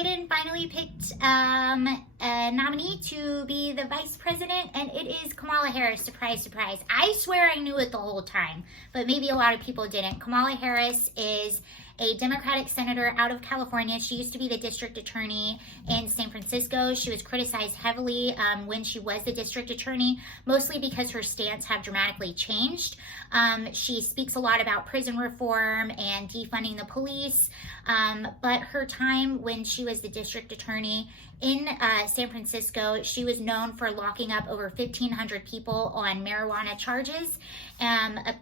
Biden finally picked a nominee to be the vice president, and it is Kamala Harris. Surprise, surprise. I swear I knew it the whole time, but maybe a lot of people didn't. Kamala Harris is a Democratic senator out of California. She used to be the district attorney in San Francisco. She was criticized heavily when she was the district attorney, mostly because her stance have dramatically changed. She speaks a lot about prison reform and defunding the police, but her time when she was the district attorney in San Francisco, she was known for locking up over 1,500 people on marijuana charges.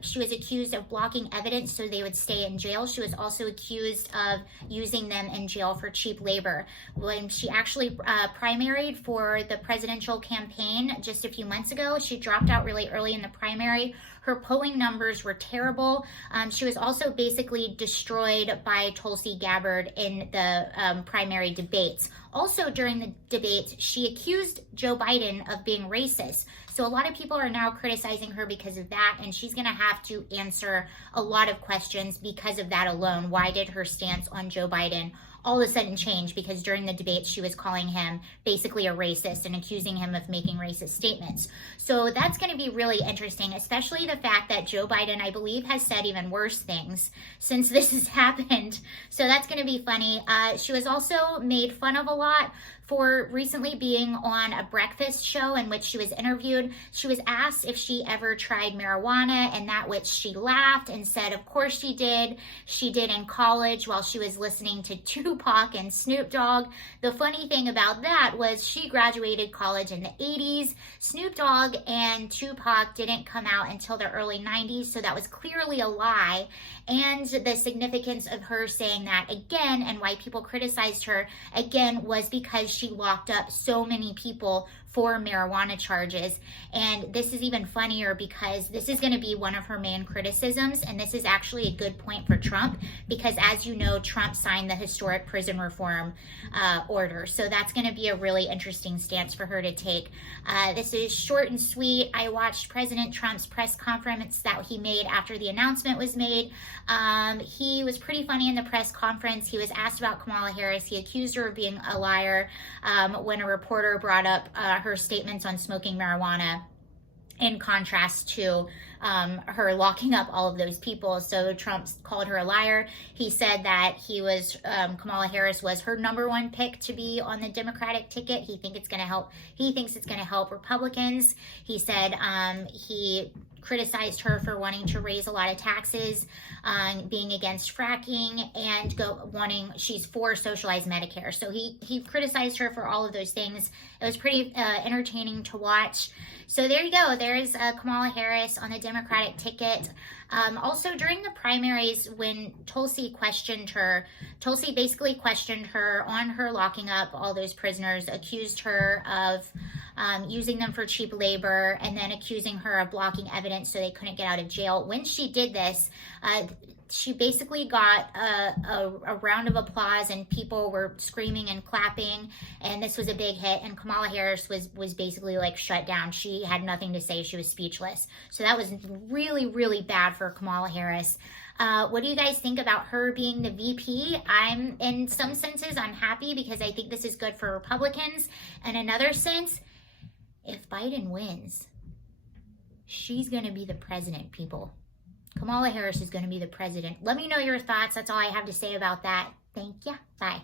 She was accused of blocking evidence so they would stay in jail. She was also accused of using them in jail for cheap labor. When she actually primaried for the presidential campaign just a few months ago, she dropped out really early in the primary. Her polling numbers were terrible. She was also basically destroyed by Tulsi Gabbard in the primary debates. Also during the debates, she accused Joe Biden of being racist. So a lot of people are now criticizing her because of that, and she's going to have to answer a lot of questions because of that alone. Why did her stance on Joe Biden all of a sudden change? Because during the debate, she was calling him basically a racist and accusing him of making racist statements. So that's going to be really interesting, especially the fact that Joe Biden, I believe, has said even worse things since this has happened. So that's going to be funny. She was also made fun of a lot for recently being on a breakfast show in which she was interviewed. She was asked if she ever tried marijuana, and that which she laughed and said, of course she did. She did in college while she was listening to Tupac and Snoop Dogg. The funny thing about that was she graduated college in the 80s. Snoop Dogg and Tupac didn't come out until the early 90s, so that was clearly a lie. And the significance of her saying that again, and why people criticized her again, was because she locked up so many people for marijuana charges. And this is even funnier because this is going to be one of her main criticisms, and this is actually a good point for Trump because, as you know, Trump signed the historic prison reform order. So that's going to be a really interesting stance for her to take. This is short and sweet. I watched President Trump's press conference that he made after the announcement was made. He was pretty funny in the press conference. He was asked about Kamala Harris. He accused her of being a liar when a reporter brought up her statements on smoking marijuana, in contrast to her locking up all of those people. So Trump called her a liar. He said that Kamala Harris was her #1 pick to be on the Democratic ticket. He thinks it's going to help Republicans. He said he criticized her for wanting to raise a lot of taxes, being against fracking, and she's for socialized Medicare. So he criticized her for all of those things. It was pretty entertaining to watch. So there you go. There's Kamala Harris on the Democratic ticket. Also during the primaries, when Tulsi basically questioned her on her locking up all those prisoners, accused her of using them for cheap labor, and then accusing her of blocking evidence so they couldn't get out of jail. When she did this, she basically got a round of applause, and people were screaming and clapping, and this was a big hit, and Kamala Harris was basically like shut down. She had nothing to say. She was speechless. So that was really, really bad for Kamala Harris. What do you guys think about her being the VP? In some senses, I'm happy because I think this is good for Republicans. In another sense, if Biden wins, she's going to be the president, people. Kamala Harris is going to be the president. Let me know your thoughts. That's all I have to say about that. Thank you. Bye.